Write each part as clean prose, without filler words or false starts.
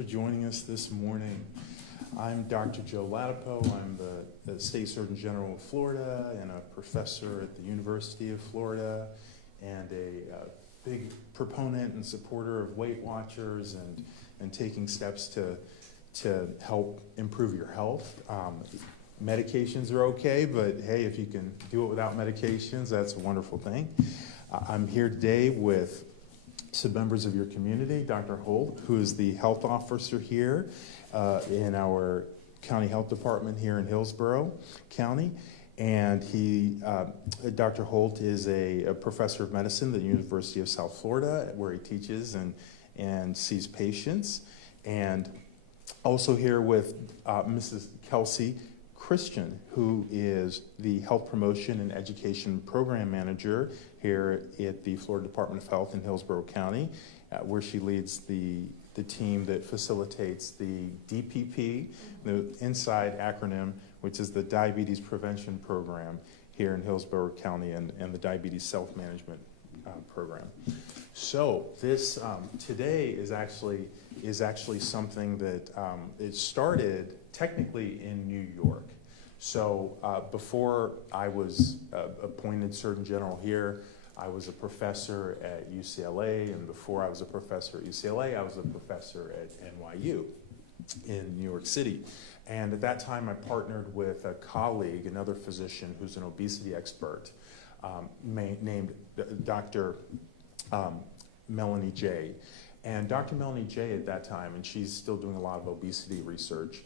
For joining us this morning. I'm Dr. Joe Latipo. I'm the State Surgeon General of Florida and a professor at the University of Florida and a big proponent and supporter of WeightWatchers and taking steps to help improve your health. Medications are okay, but hey, if you can do it without medications, that's a wonderful thing. I'm here today with some members of your community, Dr. Holt, who is the health officer here in our county health department here in Hillsborough County. And Dr. Holt is a professor of medicine at the University of South Florida, where he teaches and sees patients. And also here with Mrs. Kelsey Christian, who is the Health Promotion and Education Program Manager here at the Florida Department of Health in Hillsborough County, where she leads the team that facilitates the DPP, the inside acronym, which is the Diabetes Prevention Program here in Hillsborough County and the Diabetes Self-Management Program. So this today is actually something that it started technically in New York. So before I was appointed Surgeon General here, I was a professor at UCLA, and before I was a professor at UCLA, I was a professor at NYU in New York City. And at that time, I partnered with a colleague, another physician who's an obesity expert, named Dr. Melanie J. And Dr. Melanie J at that time, and she's still doing a lot of obesity research,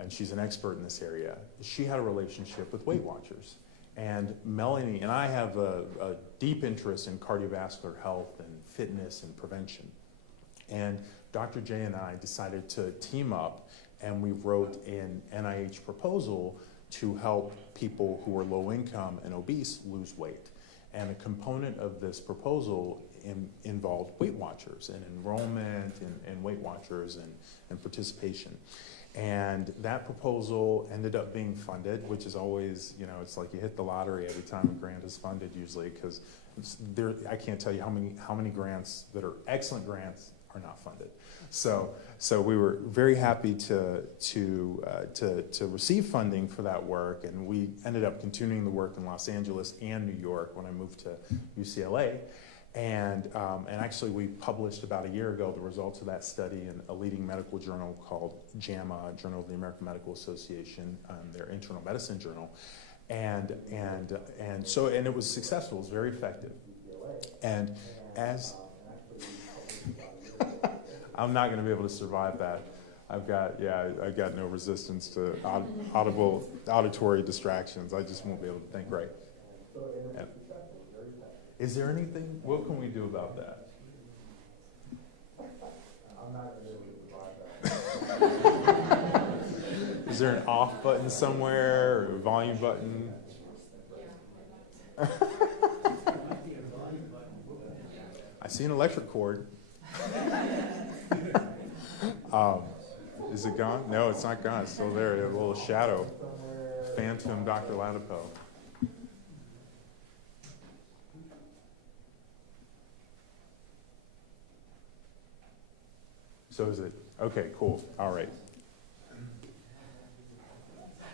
and she's an expert in this area, she had a relationship with WeightWatchers. And Melanie and I have a deep interest in cardiovascular health and fitness and prevention. And Dr. J and I decided to team up, and we wrote an NIH proposal to help people who are low income and obese lose weight. And a component of this proposal involved WeightWatchers and enrollment and WeightWatchers and participation. And that proposal ended up being funded, which is always, it's like you hit the lottery every time a grant is funded usually, because I can't tell you how many grants that are excellent grants are not funded. So we were very happy to receive funding for that work, and we ended up continuing the work in Los Angeles and New York when I moved to UCLA. And actually, we published about a year ago the results of that study in a leading medical journal called JAMA, Journal of the American Medical Association, their internal medicine journal, and it was successful. It was very effective. And as I'm not going to be able to survive that. I've got no resistance to auditory distractions. I just won't be able to think right. And, is there anything? What can we do about that? I'm not going to be able to survive that. Is there an off button somewhere or a volume button? I see an electric cord. Is it gone? No, it's not gone. It's still there. A little shadow. Phantom Dr. Latipo. So is it? Okay, cool. All right.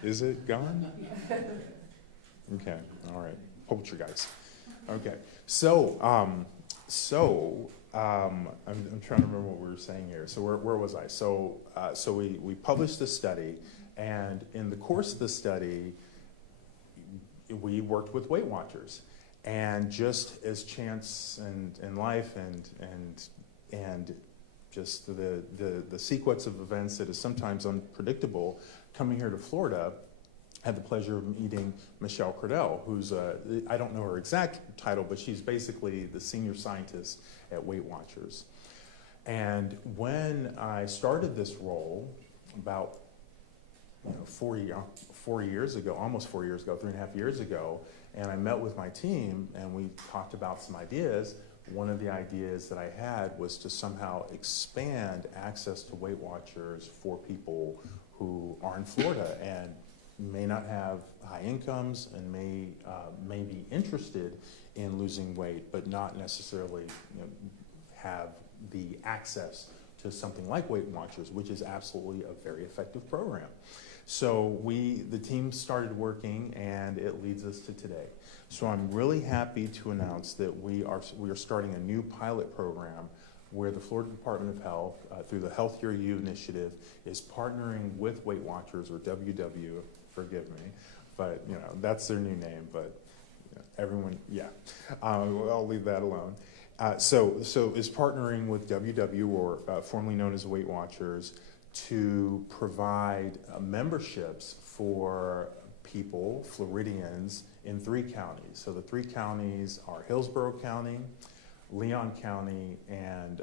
Is it gone? Okay, all right. Poltergeist. Okay. So I'm trying to remember what we were saying here. So where was I? So we published this study, and in the course of the study, we worked with WeightWatchers, and just as chance and life and just the sequence of events that is sometimes unpredictable, coming here to Florida, I had the pleasure of meeting Michelle Cradell, who's, I don't know her exact title, but she's basically the senior scientist at WeightWatchers. And when I started this role about 4 years ago, almost 4 years ago, 3.5 years ago, and I met with my team and we talked about some ideas, one of the ideas that I had was to somehow expand access to WeightWatchers for people who are in Florida and may not have high incomes and may be interested in losing weight, but not necessarily have the access to something like WeightWatchers, which is absolutely a very effective program. So the team started working, and it leads us to today. So I'm really happy to announce that we are starting a new pilot program where the Florida Department of Health, through the Healthier You initiative, is partnering with WeightWatchers, or WW, forgive me, but that's their new name, but everyone, yeah, I'll leave that alone. So is partnering with WW, or formerly known as WeightWatchers, to provide memberships for people, Floridians, in 3 counties. So the 3 counties are Hillsborough County, Leon County, and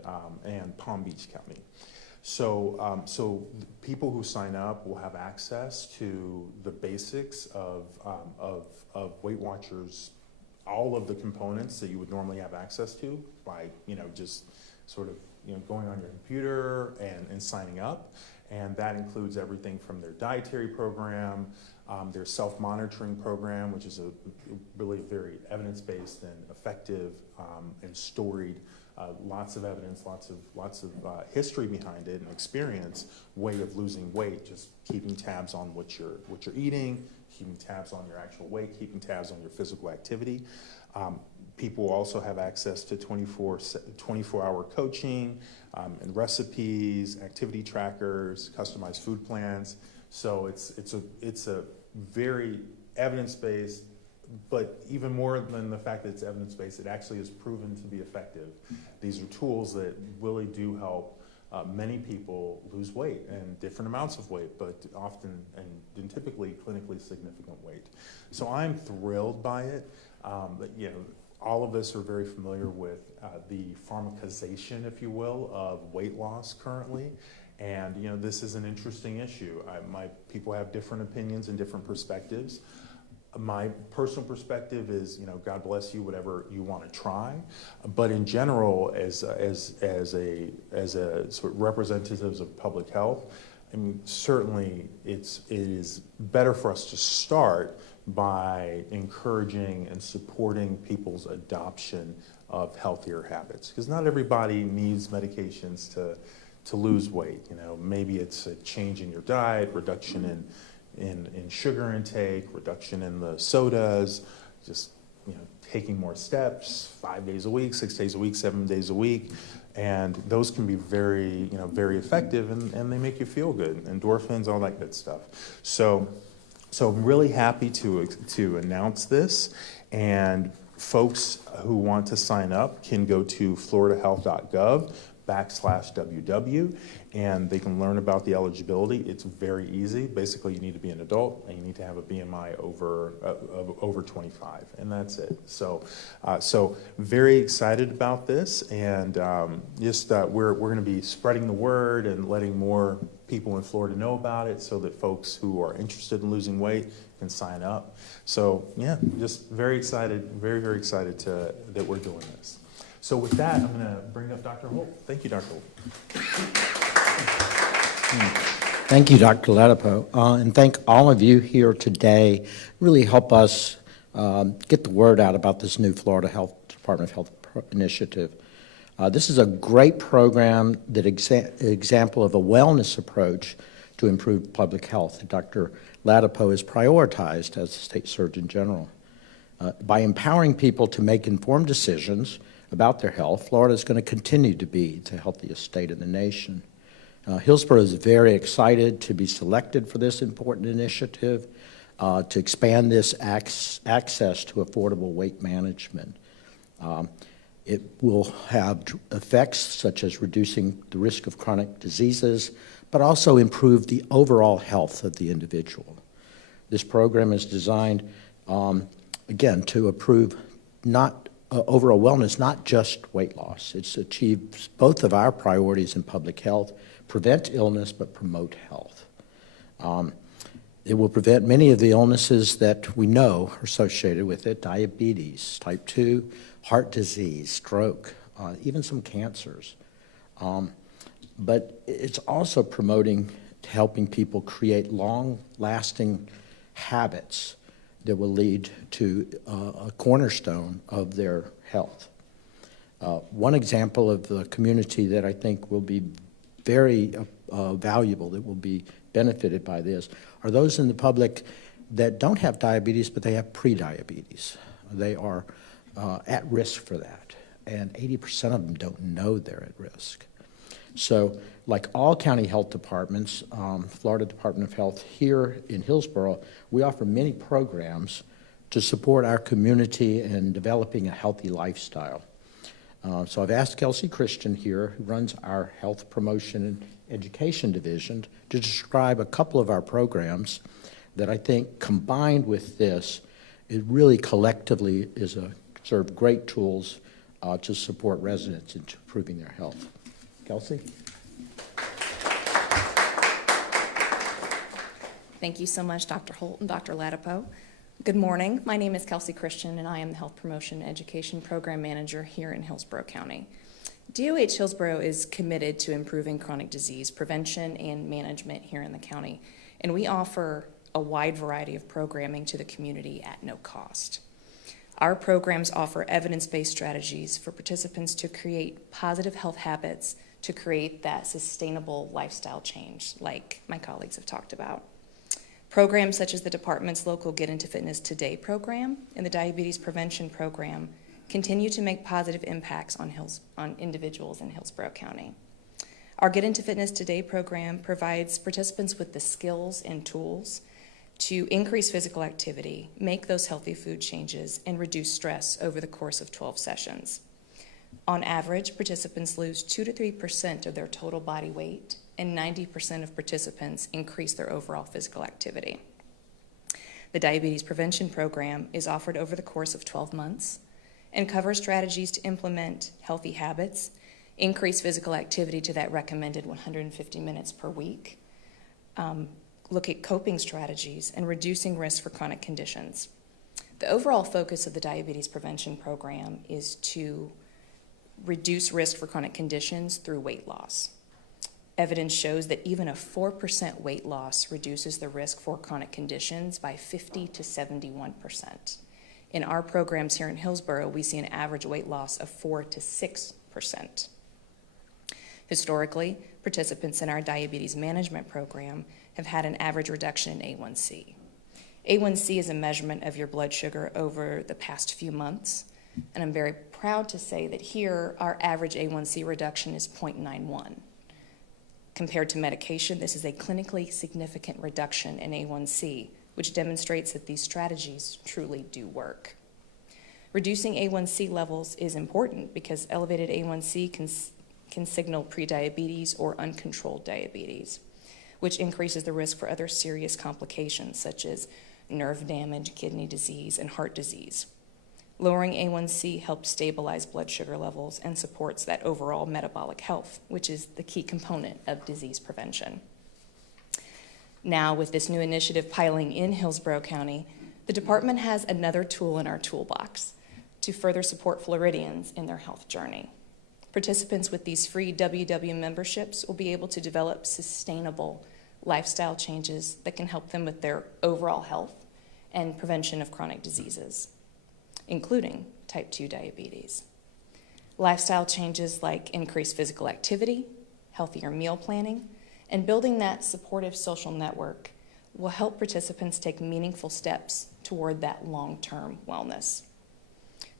Palm Beach County. So people who sign up will have access to the basics of WeightWatchers, all of the components that you would normally have access to by just sort of going on your computer and signing up. And that includes everything from their dietary program, their self-monitoring program, which is really very evidence-based and effective and storied, lots of evidence, lots of history behind it and experience, way of losing weight, just keeping tabs on what you're eating, keeping tabs on your actual weight, keeping tabs on your physical activity. People also have access to 24-hour coaching and recipes, activity trackers, customized food plans. So it's a very evidence-based, but even more than the fact that it's evidence-based, it actually is proven to be effective. These are tools that really do help many people lose weight, and different amounts of weight, but often and typically clinically significant weight. So I'm thrilled by it. All of us are very familiar with the pharmacization, if you will, of weight loss currently. And this is an interesting issue. People have different opinions and different perspectives. My personal perspective is, God bless you, whatever you want to try. But in general, as a sort of representatives of public health, I mean, certainly it is better for us to start by encouraging and supporting people's adoption of healthier habits, because not everybody needs medications to lose weight. Maybe it's a change in your diet, reduction in sugar intake, reduction in the sodas, just taking more steps 5 days a week, 6 days a week, 7 days a week, and those can be very very effective, and they make you feel good, endorphins, all that good stuff. So I'm really happy to announce this, and folks who want to sign up can go to floridahealth.gov/WW, and they can learn about the eligibility. It's very easy. Basically, you need to be an adult, and you need to have a BMI over 25, and that's it. So very excited about this, and we're going to be spreading the word and letting more people in Florida know about it, so that folks who are interested in losing weight can sign up. So yeah, just very excited, very, very excited that we're doing this. So with that, I'm going to bring up Dr. Holt. Thank you, Dr. Holt. Thank you, Dr. Letipo, and thank all of you here today. Really help us get the word out about this new Florida Department of Health initiative. This is a great program, that example of a wellness approach to improve public health that Dr. Letipo has prioritized as the State Surgeon General. By empowering people to make informed decisions about their health, Florida is going to continue to be the healthiest state in the nation. Hillsborough is very excited to be selected for this important initiative to expand this access to affordable weight management. It will have effects such as reducing the risk of chronic diseases, but also improve the overall health of the individual. This program is designed, again, to improve overall wellness, not just weight loss. It achieves both of our priorities in public health: prevent illness, but promote health. It will prevent many of the illnesses that we know are associated with it: diabetes, type 2, heart disease, stroke, even some cancers. But it's also helping people create long-lasting habits that will lead to a cornerstone of their health. One example of the community that I think will be very valuable, that will be benefited by this, are those in the public that don't have diabetes, but they have prediabetes. They are at risk for that, and 80% of them don't know they're at risk. So, like all county health departments, Florida Department of Health here in Hillsborough, we offer many programs to support our community in developing a healthy lifestyle. So I've asked Kelsey Christian here, who runs our Health Promotion and Education Division, to describe a couple of our programs that I think, combined with this, it really collectively serve great tools to support residents in improving their health. Kelsey? Thank you so much, Dr. Holt and Dr. Latipo. Good morning. My name is Kelsey Christian, and I am the Health Promotion and Education Program Manager here in Hillsborough County. DOH Hillsborough is committed to improving chronic disease prevention and management here in the county, and we offer a wide variety of programming to the community at no cost. Our programs offer evidence-based strategies for participants to create positive health habits to create that sustainable lifestyle change, like my colleagues have talked about. Programs such as the department's local Get Into Fitness Today program and the Diabetes Prevention program continue to make positive impacts on individuals in Hillsborough County. Our Get Into Fitness Today program provides participants with the skills and tools to increase physical activity, make those healthy food changes, and reduce stress over the course of 12 sessions. On average, participants lose 2 to 3% of their total body weight, and 90% of participants increase their overall physical activity. The Diabetes Prevention Program is offered over the course of 12 months and covers strategies to implement healthy habits, increase physical activity to that recommended 150 minutes per week, look at coping strategies, and reducing risk for chronic conditions. The overall focus of the Diabetes Prevention Program is to reduce risk for chronic conditions through weight loss. Evidence shows that even a 4% weight loss reduces the risk for chronic conditions by 50 to 71%. In our programs here in Hillsborough, we see an average weight loss of 4 to 6%. Historically, participants in our diabetes management program have had an average reduction in A1C. A1C is a measurement of your blood sugar over the past few months, and I'm very proud to say that here our average A1C reduction is 0.91. Compared to medication, this is a clinically significant reduction in A1C, which demonstrates that these strategies truly do work. Reducing A1C levels is important because elevated A1C can signal prediabetes or uncontrolled diabetes, which increases the risk for other serious complications such as nerve damage, kidney disease, and heart disease. Lowering A1C helps stabilize blood sugar levels and supports that overall metabolic health, which is the key component of disease prevention. Now, with this new initiative piling in Hillsborough County, the department has another tool in our toolbox to further support Floridians in their health journey. Participants with these free WW memberships will be able to develop sustainable lifestyle changes that can help them with their overall health and prevention of chronic diseases, including type 2 diabetes. Lifestyle changes like increased physical activity, healthier meal planning, and building that supportive social network will help participants take meaningful steps toward that long-term wellness.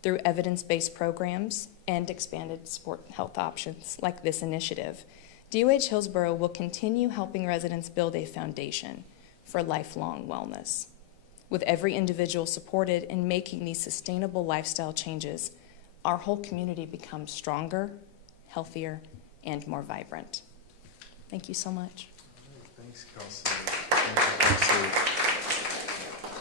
Through evidence-based programs and expanded support health options like this initiative, DOH Hillsborough will continue helping residents build a foundation for lifelong wellness. With every individual supported in making these sustainable lifestyle changes, our whole community becomes stronger, healthier, and more vibrant. Thank you so much. Thanks, Kelsey.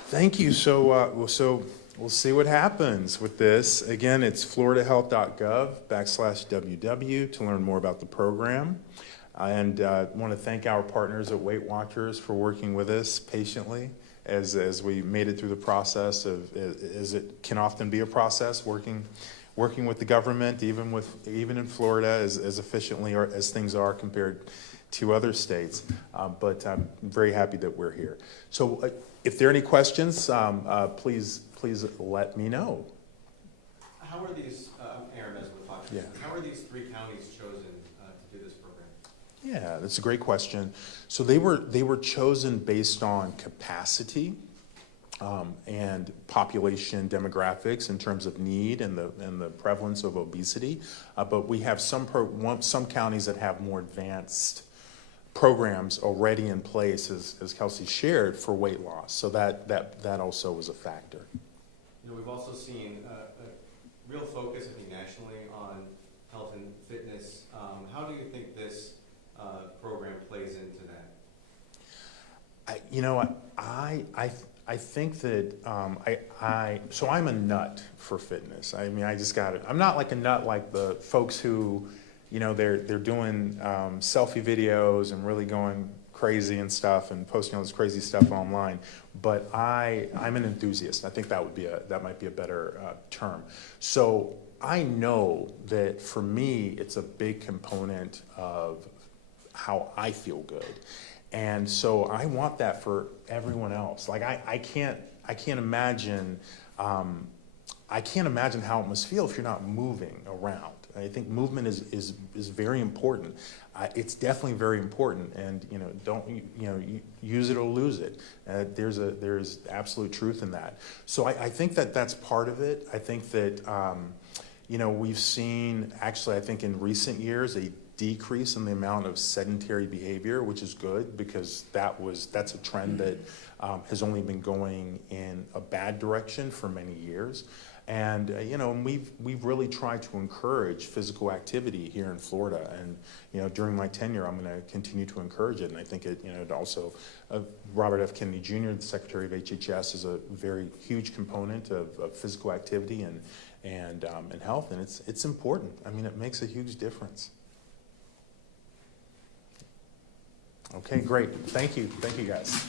Thank you. So we'll see what happens with this. Again, it's floridahealth.gov/WW to learn more about the program. And I want to thank our partners at WeightWatchers for working with us patiently as we made it through the process as it can often be a process working with the government, even in Florida, as efficiently as things are compared to other states. But I'm very happy that we're here. So if there are any questions, please let me know. How are these, Aaron, as with Fox, Yeah. how are these three counties chosen to do this program? Yeah, that's a great question. So they were chosen based on capacity and population demographics in terms of need and the prevalence of obesity. But we have some counties that have more advanced programs already in place, as Kelsey shared, for weight loss. So that also was a factor. You know, we've also seen a real focus, I think, nationally on health and fitness. How do you think this program plays into that? I think that so I'm a nut for fitness. I mean, I just got it. I'm not like a nut like the folks who, they're doing selfie videos and really going crazy and stuff and posting all this crazy stuff online. But I'm an enthusiast. I think that might be a better term. So I know that for me, it's a big component of how I feel good. And so I want that for everyone else. Like I can't imagine how it must feel if you're not moving around. I think movement is very important. It's definitely very important, and don't use it or lose it. There's absolute truth in that. So I think that's part of it. I think that we've seen actually, I think in recent years, a decrease in the amount of sedentary behavior, which is good because that's a trend that has only been going in a bad direction for many years. And we've really tried to encourage physical activity here in Florida. And during my tenure, I'm going to continue to encourage it. And I think it also Robert F. Kennedy Jr., the Secretary of HHS, is a very huge component of physical activity and health, and it's important. I mean, it makes a huge difference. Okay, great. Thank you, guys.